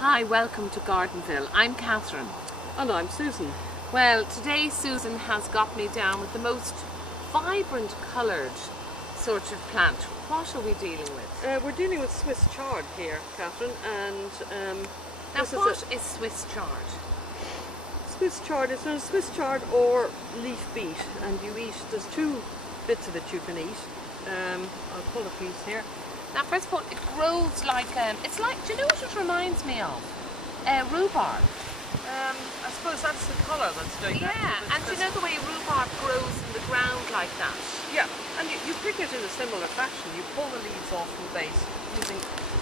Hi, welcome to Gardenville. I'm Catherine. And I'm Susan. Well, today Susan has got me down with the most vibrant coloured sort of plant. What are we dealing with? We're dealing with Swiss chard here, Catherine, and now what is Swiss chard? Swiss chard is a Swiss chard or leaf beet, and you eat, there's two bits of it you can eat. I'll pull a piece here. Now first of all, it grows like, it's like, do you know what it reminds me of? Rhubarb. I suppose that's the colour that's doing that. Yeah, and do you know the way rhubarb grows in the ground like that? Yeah, and you pick it in a similar fashion. You pull the leaves off from the base,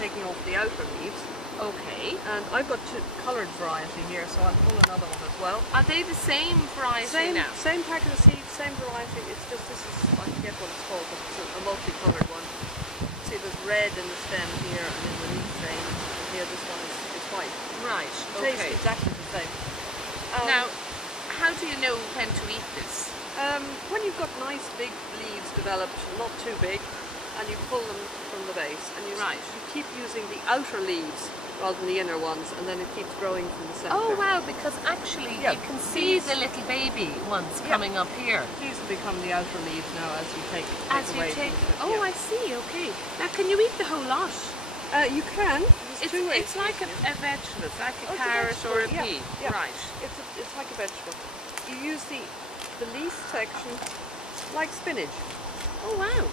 taking off the outer leaves. Okay. And I've got two coloured variety here, so I'll pull another one as well. Are they the same variety now? Same packet of seeds, same variety. It's just this is, I forget what it's called, but it's a multicoloured one. See, there's red in the stem here and in the leaf vein. And here, this one is white. Right. Okay. Tastes exactly the same. Now, how do you know when to eat this? When you've got nice big leaves developed, not too big, and you pull them from the base, and you keep using the outer leaves rather than the inner ones, and then it keeps growing from the centre. Oh wow, because actually you can see the little baby ones coming up here. These will become the outer leaves now as you take away from it. Oh, I see, okay. Now can you eat the whole lot? You can. It's like a vegetable, it's like a carrot or a pea. Yeah. Right. It's like a vegetable. You use the leaf section like spinach. Oh wow.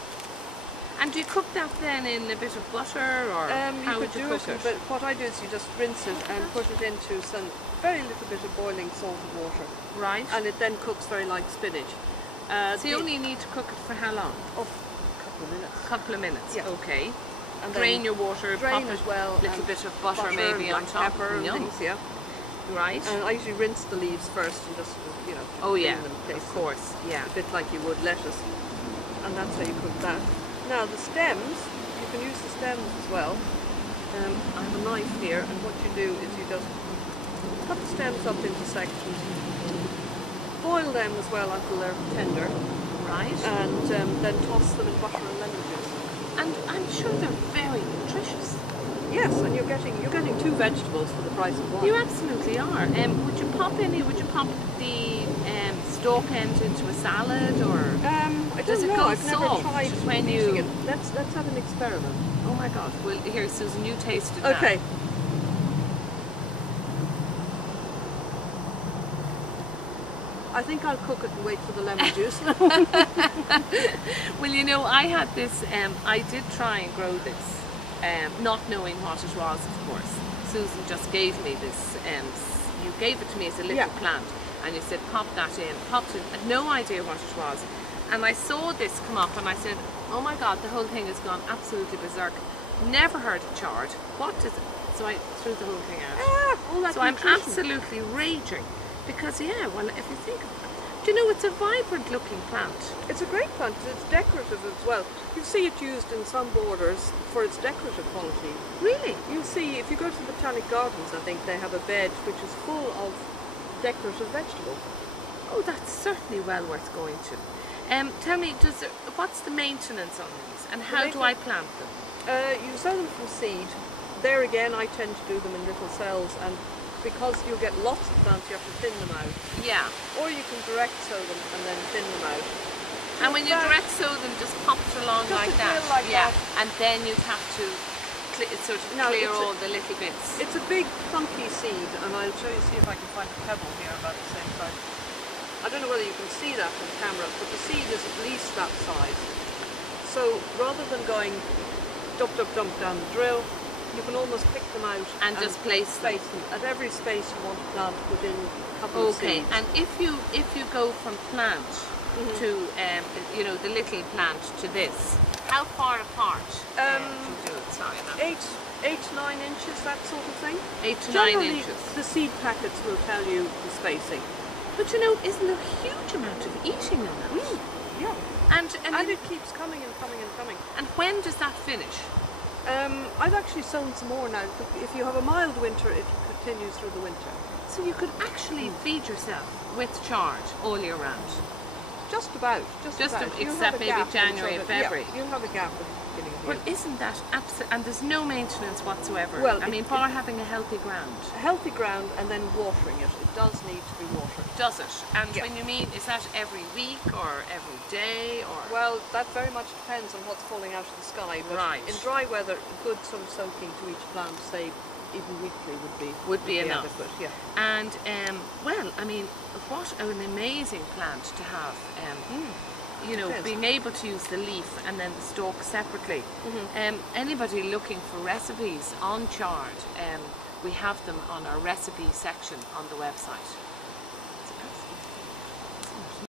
And do you cook that then in a bit of butter, or how would you cook it? But what I do is you just rinse it and put it into some very little bit of boiling salted water. Right. And it then cooks very like spinach. So you only need to cook it for how long? Oh, a couple of minutes. A couple of minutes, yeah. Okay. And drain your water, drain pop as well. A little bit of butter maybe on top. Pepper and things, yeah. Right. And I usually rinse the leaves first and just, clean them, of course, yeah. A bit like you would lettuce. And that's how you cook that. Now the stems, you can use the stems as well. I have a knife here, and what you do is you just cut the stems up into sections, boil them as well until they're tender, right? And then toss them in butter and lemon juice. And I'm sure they're very nutritious. Yes, and you're getting two vegetables for the price of one. You absolutely are. Would you pop the stalk end into a salad, or does it go soft when you? Let's have an experiment. Oh my God! Well, here, Susan, you taste it. Okay. Now. I think I'll cook it and wait for the lemon juice. Well, I had this. I did try and grow this, not knowing what it was, of course. Susan just gave me this. You gave it to me as a little plant, and you said pop that in. Popped it. Had no idea what it was, and I saw this come up, and I said, "Oh my God, the whole thing has gone absolutely berserk. Never heard of chard. What is it?" So I threw the whole thing out. So I'm absolutely raging, because well, if you think of it, do you know, it's a vibrant looking plant. It's a great plant. It's decorative as well. You see it used in some borders for its decorative quality. Really? You'll see, if you go to the Botanic Gardens, I think they have a bed which is full of decorative vegetables. Oh, that's certainly well worth going to. Tell me, what's the maintenance on these, and how do I plant them? You sow them from seed. There again, I tend to do them in little cells, and because you'll get lots of plants, you have to thin them out. Yeah. Or you can direct sow them and then thin them out. And when you direct sow them, just pop it along like that. That. And then you'd have to sort of clear all the little bits. It's a big, funky seed, and I'll show you, see if I can find a pebble here about the same size. I don't know whether you can see that from the camera, but the seed is at least that size. So rather than going dump, dump, dump down the drill, you can almost pick them out and just place them. At every space you want to plant within a couple of seeds. And if you go from plant to the little plant to this, how far apart do you do it? Sorry, 8 to 9 inches, that sort of thing. 8 to 9 inches. The seed packets will tell you the spacing. But isn't there a huge amount of eating in that? Yeah. And it keeps coming and coming and coming. And when does that finish? I've actually sown some more now. If you have a mild winter, it continues through the winter. So you could actually feed yourself with chard all year round? Just about. Except maybe January and February. Yeah, you'll have a gap at the beginning of Well, isn't that absolute? And there's no maintenance whatsoever. Well, I mean, bar having a healthy ground. Healthy ground and then watering it. It does need to be watered. Does it? And Yeah. when you mean, is that every week or every day or? Well, that very much depends on what's falling out of the sky. But Right. in dry weather, good sort of soaking to each plant, say even weekly, would be enough. adequate. Yeah. And well, I mean, what an amazing plant to have. You know, It is. being able to use the leaf and then the stalk separately. Anybody looking for recipes on chard, we have them on our recipe section on the website.